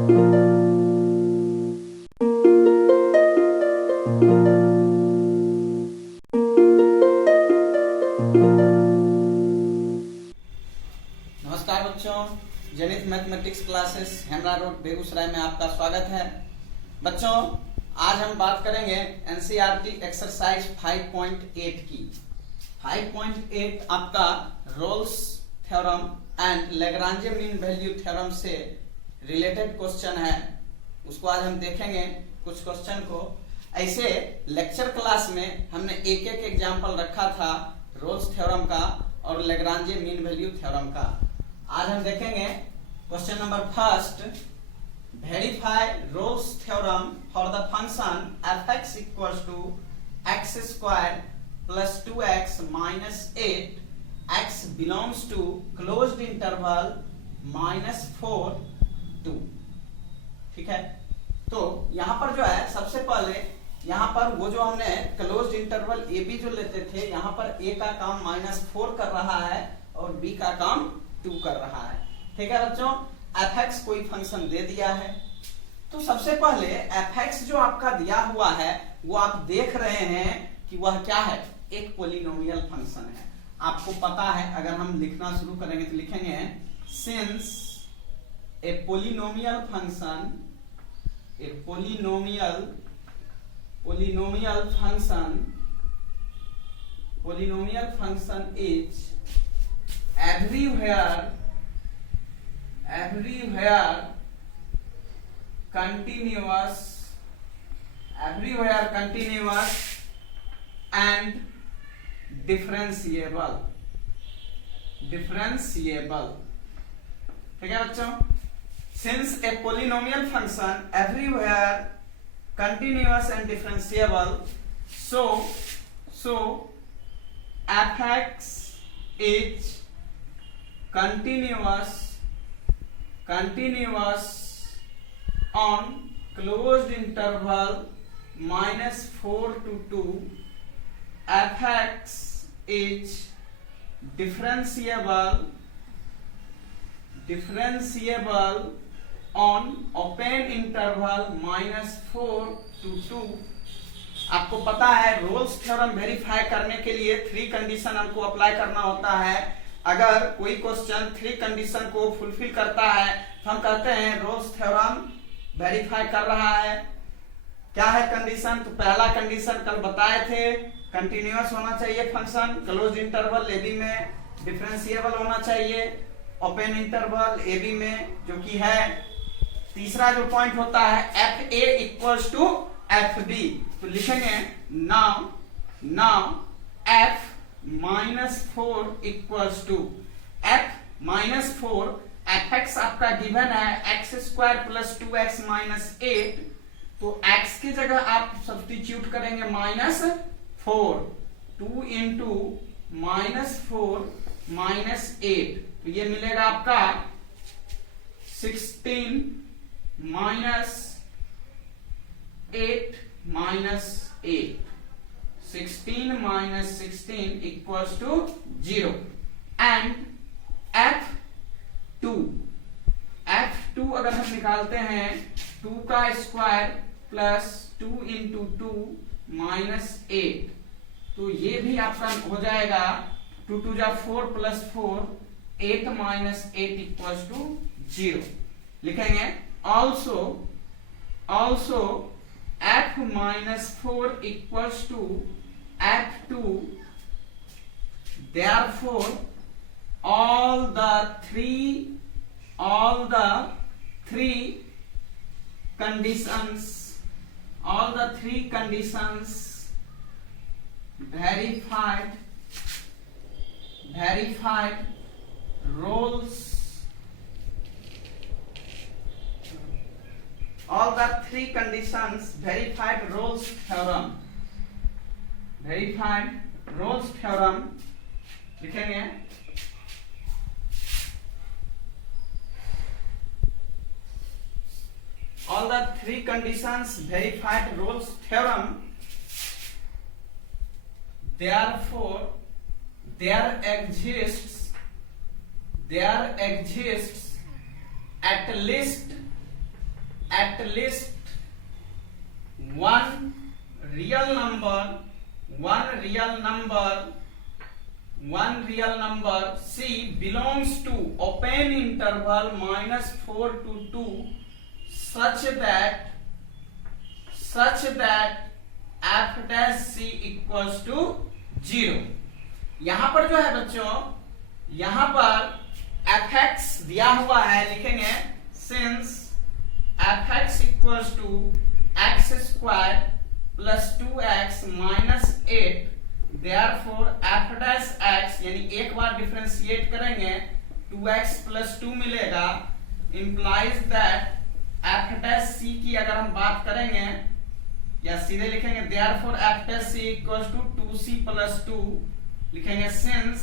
नमस्कार बच्चों, Zenith mathematics classes Hemra road Begusarai में आपका स्वागत है। बच्चों, आज हम बात करेंगे एनसीईआरटी एक्सरसाइज 5.8 की। 5.8 आपका Rolle's theorem and Lagrange mean value theorem से रिलेटेड क्वेश्चन है। उसको आज हम देखेंगे कुछ क्वेश्चन को। ऐसे लेक्चर क्लास में हमने एक एक एग्जाम्पल रखा था रोल्स थ्योरम का और लैग्रांज मीन वैल्यू थ्योरम का। आज हम देखेंगे question number first, verify Rolle's theorem for the function f(x) equals to x square plus 2x minus 8 x belongs to closed interval -4 2। ठीक है, तो यहाँ पर जो है सबसे पहले यहाँ पर वो जो हमने क्लोज्ड इंटरवल ए बी जो लेते थे, यहाँ पर ए का काम -4 कर रहा है और बी का काम 2 कर रहा है। ठीक है बच्चों, f(x) कोई फंक्शन दे दिया है, तो सबसे पहले f(x) जो आपका दिया हुआ है वो आप देख रहे हैं कि वह क्या है, एक पोलिनोमियल फंक्शन है। आपको पता है, अगर हम लिखना शुरू करेंगे तो लिखेंगे since A polynomial function, A polynomial function is everywhere continuous and differentiable। ठीक है बच्चों, since a polynomial function everywhere continuous and differentiable, so f(x) is continuous on closed interval -4 to 2, f(x) is differentiable on open interval -4 to 2। आपको पता है Rolle's theorem verify करने के लिए 3 condition हमको अप्लाई करना होता है। अगर कोई क्वेश्चन 3 कंडीशन को फुलफिल करता है तो हम कहते हैं रोल्स थ्योरम वेरीफाई कर रहा है। क्या है कंडीशन? तो पहला कंडीशन कल बताए थे, कंटिन्यूअस होना चाहिए function close interval A B में, डिफरेंशिएबल होना चाहिए ओपन इंटरवल ए बी में, जो कि है। तीसरा जो पॉइंट होता है F A equals to F B, तो लिखेंगे now F -4 equals to F -4, f(x) आपका गिवन है x square plus 2x minus 8, तो x की जगह आप सब्स्टिट्यूट करेंगे -4, 2 इंटू -4 माइनस 8, तो ये मिलेगा आपका 16 minus 8 minus 8, 16 minus 16 equals to 0 and f2 अगर हम निकालते हैं 2 का स्क्वायर प्लस 2 इंटू 2 माइनस 8, तो ये भी आपका हो जाएगा 2 2 जा 4 प्लस 4, 8 माइनस 8 इक्वल्स टू 0। लिखेंगे also f -4 equals to f2, therefore all the three conditions verified roles, all the 3 conditions verified Rolle's theorem लिखेंगे all the 3 conditions verified Rolle's theorem, therefore there exists at least at least one real number C belongs to open interval -4 to 2 such that f dash C equals to 0। यहां पर जो है बच्चों, यहां पर fx दिया हुआ है, लिखेंगे since fx equals to x square plus 2x minus 8 therefore f dash x, यानी एक बार डिफरेंशिएट करेंगे 2x plus 2 मिलेगा, implies that f dash c की अगर हम बात करेंगे या सीधे लिखेंगे therefore f dash c equals to 2c plus 2, लिखेंगे since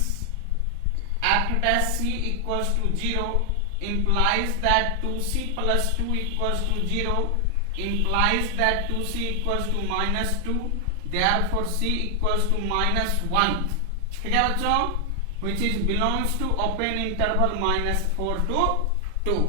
f dash c equals to 0 implies that 2c plus 2 equals to 0 implies that 2c equals to -2 therefore c equals to -1। ठीक है बच्चों, which is belongs to open interval -4 to 2।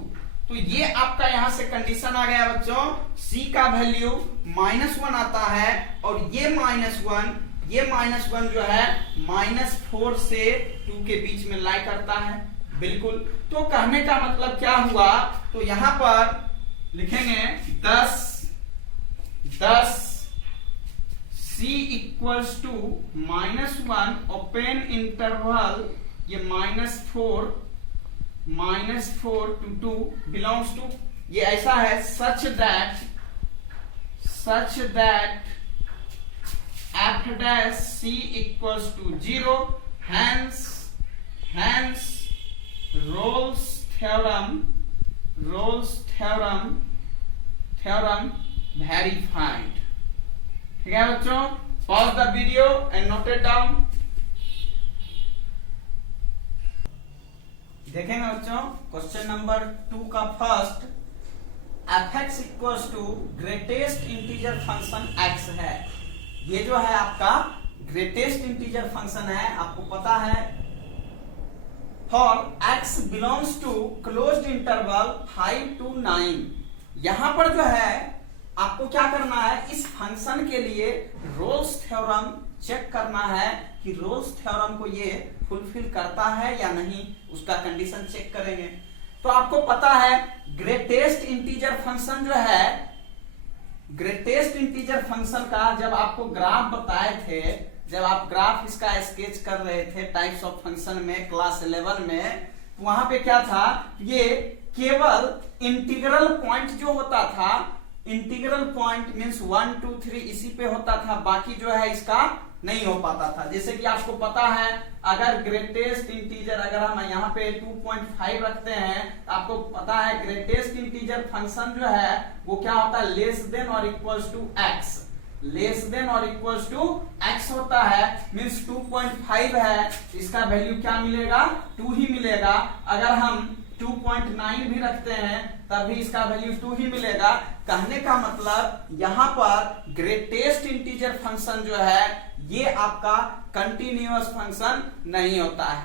तो ये आपका यहां से condition आ गया बच्चों, c का वैल्यू -1 आता है और ये -1 जो है -4 से 2 के बीच में लाई करता है, बिल्कुल। तो कहने का मतलब क्या हुआ, तो यहां पर लिखेंगे 10 c equals to -1 open interval, ये -4 to 2 बिलोंग्स टू, ये ऐसा है such that f dash c equals to 0 hence Rolle's theorem verified। ठीक है बच्चों, pause the video and note it down। देखेंगे बच्चों क्वेश्चन नंबर 2 का first, fx equals to greatest integer function x है। ये जो है आपका ग्रेटेस्ट इंटीजर फंक्शन है, आपको पता है for x belongs to closed interval 5 to 9। यहां पर जो है आपको क्या करना है, इस फंक्शन के लिए रोल्स थ्योरम चेक करना है कि रोल्स थ्योरम को ये फुलफिल करता है या नहीं, उसका कंडीशन चेक करेंगे। तो आपको पता है ग्रेटेस्ट इंटीजर फंक्शन जो है, ग्रेटेस्ट इंटीजर फंक्शन का जब आपको ग्राफ बताए थे, जब आप ग्राफ इसका स्केच कर रहे थे टाइप्स ऑफ फंक्शन में क्लास 11 में, तो वहां पे क्या था, ये केवल इंटीग्रल पॉइंट जो होता था, इंटीग्रल पॉइंट मींस 1 2 3 इसी पे होता था, बाकी जो है इसका नहीं हो पाता था। जैसे कि आपको पता है अगर ग्रेटेस्ट इंटीजर अगर हम यहाँ पे 2.5 रखते हैं, तो आपको पता है ग्रेटेस्ट इंटीजर फंक्शन जो है वो क्या होता है, लेस देन और equals to x, less than और इक्वल्स टू x होता है, मींस 2.5 है, इसका वैल्यू क्या मिलेगा, 2 ही मिलेगा। अगर हम 2.9 भी रखते हैं तब भी इसका वैल्यू 2 ही मिलेगा। कहने का मतलब यहाँ पर ग्रेटेस्ट इंटीजर फंक्शन जो है ये आपका कंटिन्यूअस फंक्शन नहीं होता है।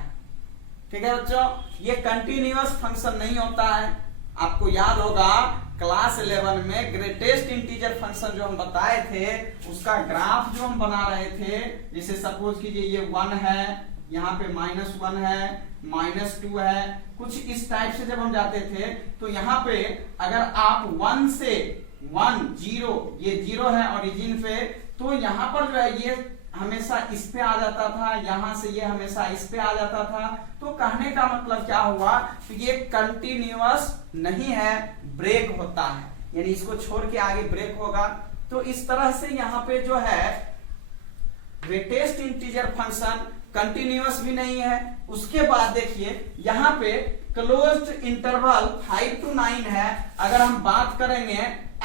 ठीक है बच्चों, ये कंटिन्यूअस फंक्शन नहीं होता है। आपको याद होगा क्लास 11 में ग्रेटेस्ट इंटीजर फंक्शन जो हम बताए थे उसका ग्राफ जो हम बना रहे थे, जैसे सपोज कीजिए ये 1 है, यहाँ पे -1 है, -2 है, कुछ इस टाइप से जब हम जाते थे तो यहाँ पे अगर आप 1 से 1 0, ये 0 है ओरिजिन पे, तो यहाँ पर जो है ये हमेशा इस पे आ जाता था, यहां से ये हमेशा इस पे आ जाता था। तो कहने का मतलब क्या हुआ, तो ये कंटिन्यूअस नहीं है, ब्रेक होता है, यानी इसको छोड़ के आगे ब्रेक होगा। तो इस तरह से यहाँ पे जो है ग्रेटेस्ट इंटीजर फंक्शन कंटिन्यूअस भी नहीं है। उसके बाद देखिए यहाँ पे क्लोज्ड इंटरवल 5 to 9 है। अगर हम बात करेंगे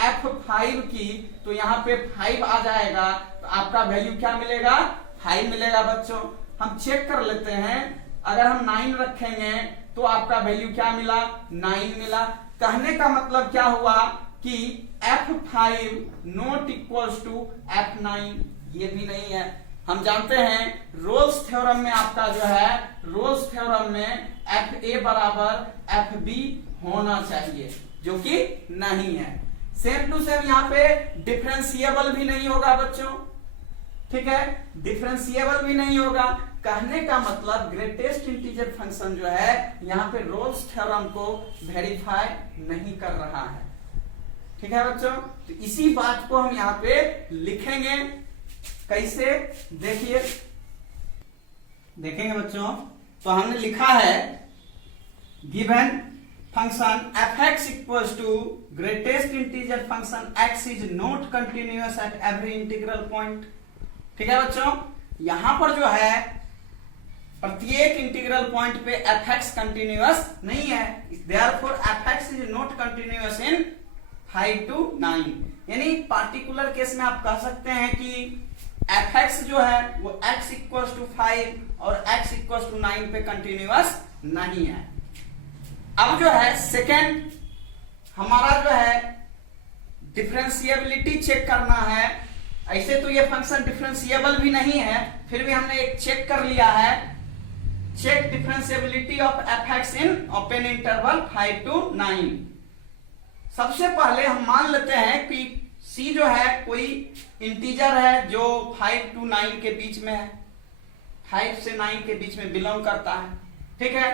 f5 की तो यहाँ पे 5 आ जाएगा, तो आपका वैल्यू क्या मिलेगा, 5 मिलेगा। बच्चों हम चेक कर लेते हैं, अगर हम 9 रखेंगे तो आपका वैल्यू क्या मिला, 9 मिला। कहने का मतलब क्या हुआ कि f5 not equals to f9, ये भी नहीं है। हम जानते हैं रोल्स थ्योरम में आपका जो है, रोल्स थ्योरम में fa बराबर fb होना चाहिए, जो कि नहीं है। सेम टू सेम यहाँ पे डिफरेंशिएबल भी नहीं होगा बच्चों, ठीक है, डिफरेंशिएबल भी नहीं होगा। कहने का मतलब ग्रेटेस्ट इंटीजर फंक्शन जो है यहाँ पे रोल्स थ्योरम को वेरीफाई नहीं कर रहा है, ठीक है बच्चों। तो इसी बात को हम यहाँ पे लिखेंगे, कैसे देखिए, देखेंगे बच्चों। तो हमने लिखा है given function fx equals to greatest integer function x is not continuous at every integral point, ठीक है बच्चों। यहां पर जो है प्रत्येक इंटीग्रल पॉइंट पे fx कंटिन्यूअस नहीं है, therefore fx is not continuous in 5 to 9। यानी पार्टिकुलर केस में आप कह सकते हैं कि fx जो है वो x इक्वल्स टू 5 और x इक्वल्स टू 9 पे कंटिन्यूअस नहीं है। अब जो है सेकेंड हमारा जो है डिफरेंशिएबिलिटी चेक करना है। ऐसे तो ये फंक्शन डिफरेंशिएबल भी नहीं है, फिर भी हमने एक चेक कर लिया है, check differentiability of fx in open interval 5 to 9। सबसे पहले हम मान लेते हैं कि c जो है कोई इंटीजर है जो 5 to 9 के बीच में है, 5 से 9 के बीच में बिलोंग करता है, ठीक है।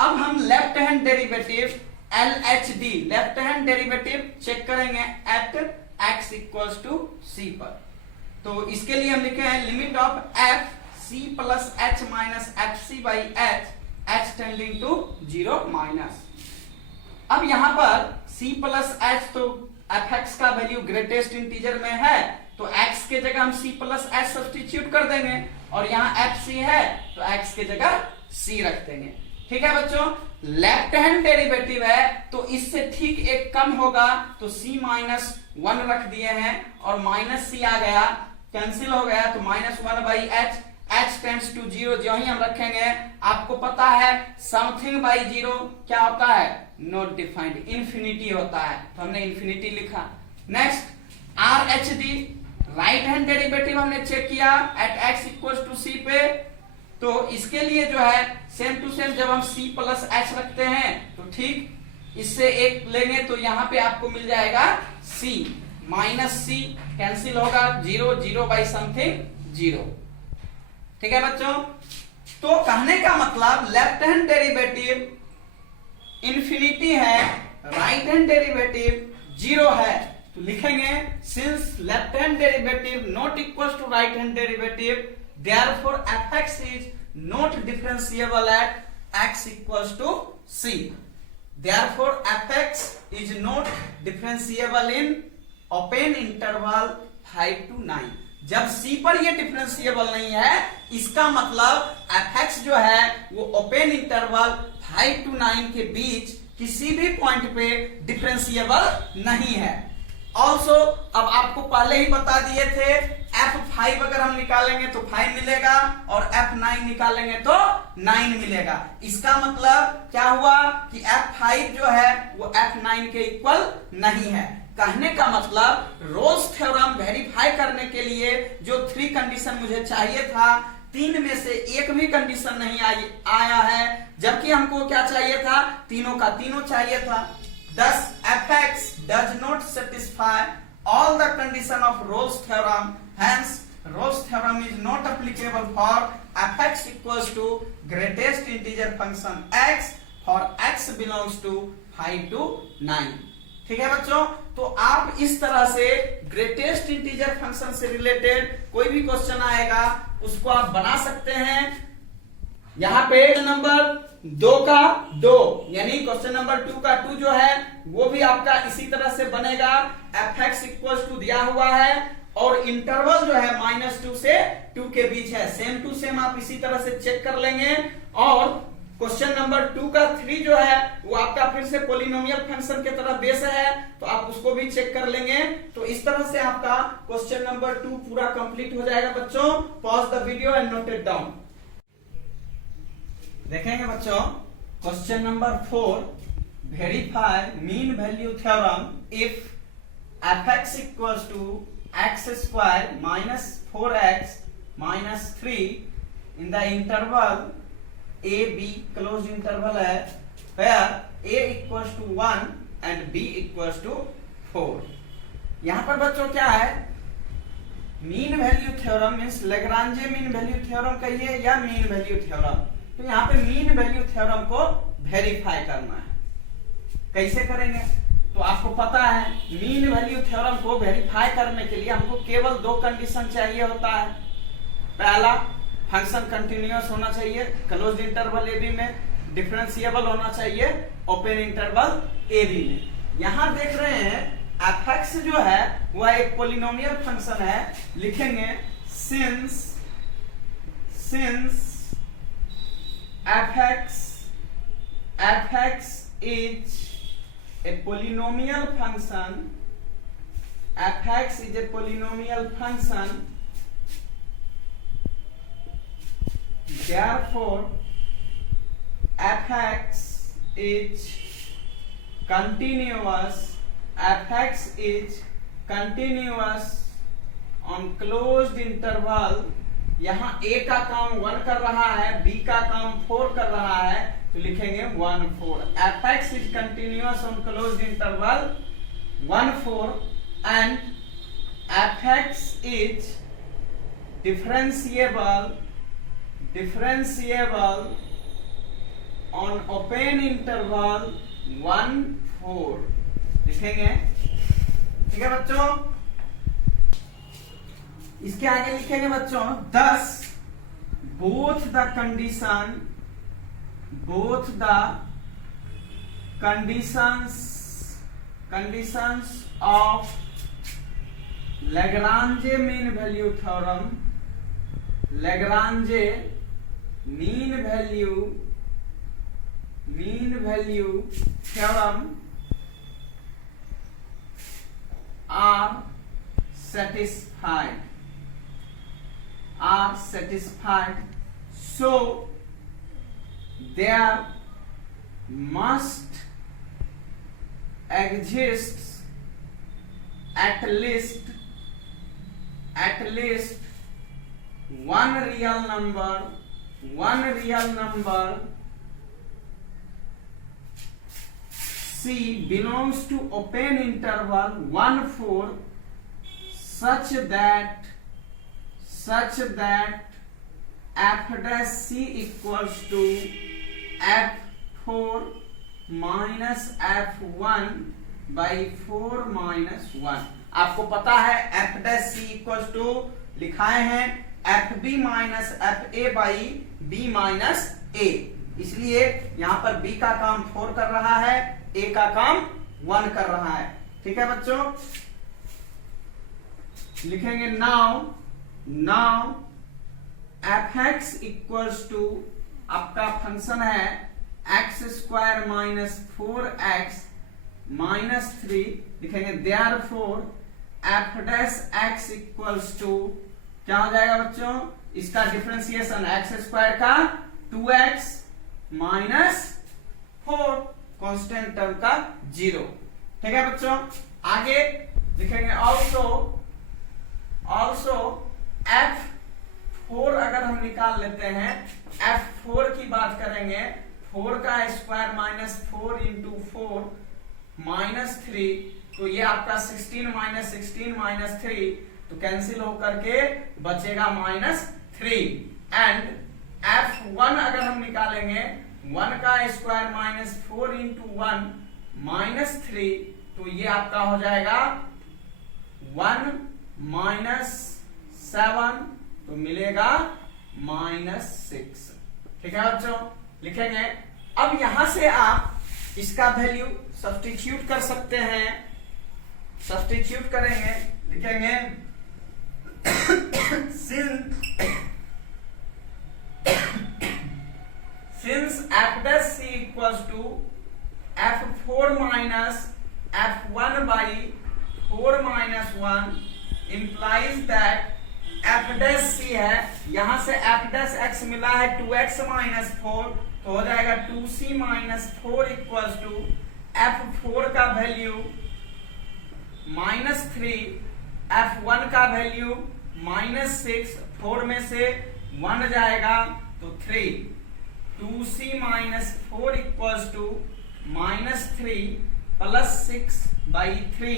अब हम left hand derivative LHD left hand derivative check करेंगे at x equals to c पर। तो इसके लिए हम लिखे हैं limit of f c plus h minus fc by h tending to 0 minus. अब यहां पर c प्लस h तो fx का वैल्यू ग्रेटेस्ट इंटीजर में है, तो x के जगह हम c प्लस h सब्स्टिट्यूट कर देंगे, और यहाँ fc है तो x के जगह c रख देंगे, ठीक है बच्चों। लेफ्ट हैंड डेरिवेटिव है तो इससे ठीक एक कम होगा, तो c माइनस 1 रख दिए हैं और माइनस c आ गया, कैंसिल हो गया, तो minus 1 by h tends to 0। जो ही हम रखेंगे आपको पता है समथिंग बाई 0 क्या होता है, नॉट डिफाइंड, इंफिनिटी होता है, तो हमने इंफिनिटी लिखा। Next RHD right hand derivative हमने चेक किया at x equals to c पे, तो इसके लिए जो है सेम टू सेम जब हम c प्लस h रखते हैं तो ठीक इससे एक लेंगे, तो यहाँ पे आपको मिल जाएगा c माइनस c, कैंसिल होगा 0 0 बाई समथिंग 0, ठीक है बच्चों। तो कहने का मतलब लेफ्ट हैंड डेरिवेटिव इंफिनिटी है, राइट हैंड डेरिवेटिव 0 है, तो लिखेंगे since left hand derivative not equals to right hand derivative, therefore fx is not differentiable at x equals to c, therefore fx is not differentiable in open interval 5 to 9। जब c पर ये differentiable नहीं है, इसका मतलब fx जो है वो ओपन इंटरवल 5 to 9 के बीच किसी भी पॉइंट पे डिफरेंशिएबल नहीं है। ऑल्सो अब आपको पहले ही बता दिए थे f5 अगर हम निकालेंगे तो 5 मिलेगा और f9 निकालेंगे तो 9 मिलेगा। इसका मतलब क्या हुआ कि f5 जो है वो f9 के इक्वल नहीं है। कहने का मतलब रोल्स थ्योरम वेरीफाई करने के लिए जो 3 कंडीशन मुझे चाहिए था, 3 में से एक भी कंडीशन नहीं आया है, जबकि हमको क्या चाहिए था, तीनों का तीनों चाहिए था। Thus fx does not satisfy all the condition of Rolle's theorem, hence Rolle's theorem is not applicable for fx equals to greatest integer function x for x belongs to 5 to 9। ठीक है बच्चों, तो आप इस तरह से ग्रेटेस्ट इंटीजर फंक्शन से related कोई भी क्वेश्चन आएगा उसको आप बना सकते हैं। यहाँ पे नंबर 2 का 2 यानी क्वेश्चन नंबर 2 का 2 जो है वो भी आपका इसी तरह से बनेगा। fx इक्वल टू दिया हुआ है और इंटरवल जो है -2 से 2 के बीच है, सेम टू सेम आप इसी तरह से चेक कर लेंगे। और क्वेश्चन नंबर 2 का 3 जो है वो आपका फिर से पॉलिनोमियल फंक्शन के तरह बेस है, तो आप उसको भी चेक कर लेंगे। तो इस तरह से आपका क्वेश्चन नंबर 2 पूरा कंप्लीट हो जाएगा बच्चों। Pause the video and note it down. देखेंगे बच्चों question number 4, verify mean value theorem if fx equals to x square minus 4x minus 3 in the interval a b close interval है, where a equals to 1 and b equals to 4। यहां पर बच्चों क्या है, mean value theorem means Lagrange mean value theorem कहिए या mean value theorem. तो यहाँ पे मीन वैल्यू थ्योरम को वेरीफाई करना है। कैसे करेंगे, तो आपको पता है मीन वैल्यू थ्योरम को वेरीफाई करने के लिए हमको केवल 2 कंडीशन चाहिए होता है। पहला, फंक्शन कंटिन्यूअस होना चाहिए क्लोज्ड इंटरवल ए बी में, डिफरेंशिएबल होना चाहिए ओपन इंटरवल ए बी में। यहां देख रहे हैं fx जो है वह एक पोलिनोमियल फंक्शन है, लिखेंगे since fx is a polynomial function, fx is a polynomial function, therefore fx is continuous, fx is continuous on closed interval। यहाँ a का काम 1 कर रहा है, b का काम 4 कर रहा है, तो लिखेंगे 1 4। fx is continuous on closed interval 1 4 and fx is differentiable on open interval 1 4 लिखेंगे। ठीक है बच्चों, इसके आगे लिखेंगे बच्चों thus both the conditions of Lagrange mean value theorem, Lagrange mean value theorem are satisfied, so there must exist at least one real number C belongs to open interval 1 4 such that f dash C equals to f4 minus f1 by 4 minus 1। आपको पता है f dash C equals to लिखाए हैं fb minus fa by b minus a, इसलिए यहां पर b का काम 4 कर रहा है, a का काम 1 कर रहा है। ठीक है बच्चों, लिखेंगे नाउ fx इक्वल्स टू आपका फंक्शन है x square minus 4x minus 3, लिखेंगे therefore f dash x equals to क्या हो जाएगा बच्चों, इसका डिफरेंशिएशन x स्क्वायर का 2x माइनस 4 कांस्टेंट टर्म का 0। ठीक है बच्चों, आगे लिखेंगे ऑल्सो f4 अगर हम निकाल लेते हैं, f4 की बात करेंगे, 4 का स्क्वायर माइनस 4 इंटू 4 माइनस 3, तो ये आपका 16 माइनस 3 तो कैंसिल होकर के बचेगा माइनस 3। एंड f1 अगर हम निकालेंगे, 1 का स्क्वायर माइनस 4 इंटू 1 माइनस 3, तो ये आपका हो जाएगा 1 माइनस 7 तो मिलेगा माइनस 6। ठीक है बच्चों, लिखेंगे। अब यहां से आप इसका वैल्यू सब्स्टिट्यूट कर सकते हैं, सब्स्टिट्यूट करेंगे, लिखेंगे since f dash c equals to f4 minus f1 by 4 minus 1 implies that f dash c है, यहां से f dash x मिला है 2x minus 4, तो हो जाएगा 2c minus 4 equals to f4 का वैल्यू माइनस 3, f1 का वैल्यू माइनस 6, 4 में से 1 जाएगा तो 3, 2c minus 4 equals to minus 3 plus 6 by 3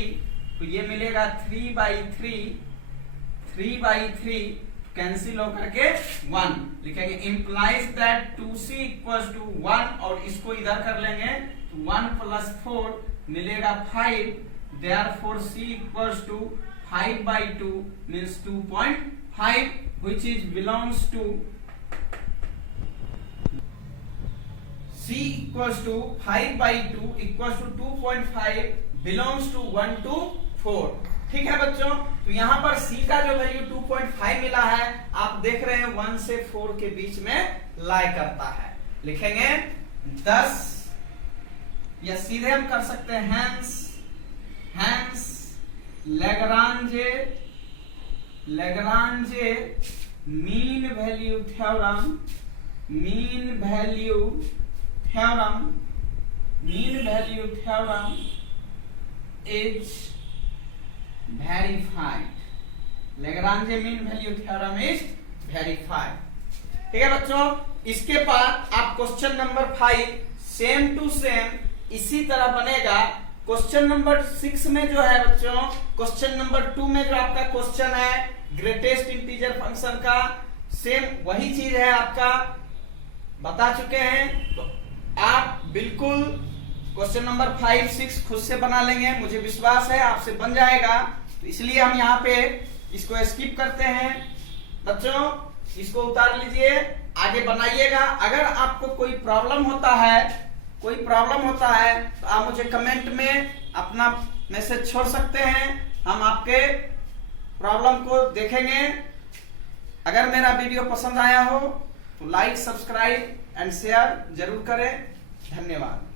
तो ये मिलेगा 3/3 कैंसिल होकर के 1 लिखेंगे। Implies that 2c equal to 1 और इसको इधर कर लेंगे तो 1 + 4 मिलेगा 5। Therefore c equal to 5/2 means 2.5 which is belongs to c equals to 5/2 equals to 2.5 belongs to 1 to 4। ठीक है बच्चों, तो यहाँ पर c का जो वैल्यू 2.5 मिला है, आप देख रहे हैं 1 से 4 के बीच में लाई करता है। लिखेंगे 10 या सीधे हम कर सकते हैं hence Lagrange mean value theorem is verified. Lagrange mean value theorem is verified. ठीक है बच्चों, इसके बाद आप question number 5 same to same इसी तरह बनेगा। क्वेश्चन नंबर 6 में जो है बच्चों, क्वेश्चन नंबर 2 में जो आपका क्वेश्चन है ग्रेटेस्ट इंटीजर फंक्शन का, सेम वही चीज है आपका बता चुके हैं। तो आप बिल्कुल क्वेश्चन नंबर 5, 6 खुद से बना लेंगे, मुझे विश्वास है आपसे बन जाएगा। तो इसलिए हम यहाँ पे इसको स्किप करते हैं। बच्चों इसको उतार लीजिए, आगे बनाइएगा। अगर आपको कोई प्रॉब्लम होता है तो आप मुझे कमेंट में अपना मैसेज छोड़ सकते हैं, हम आपके प्रॉब्लम को देखेंगे। अगर मेरा वीडियो पसंद आया हो तो लाइक, सब्सक्राइब एंड शेयर जरूर करें। धन्यवाद।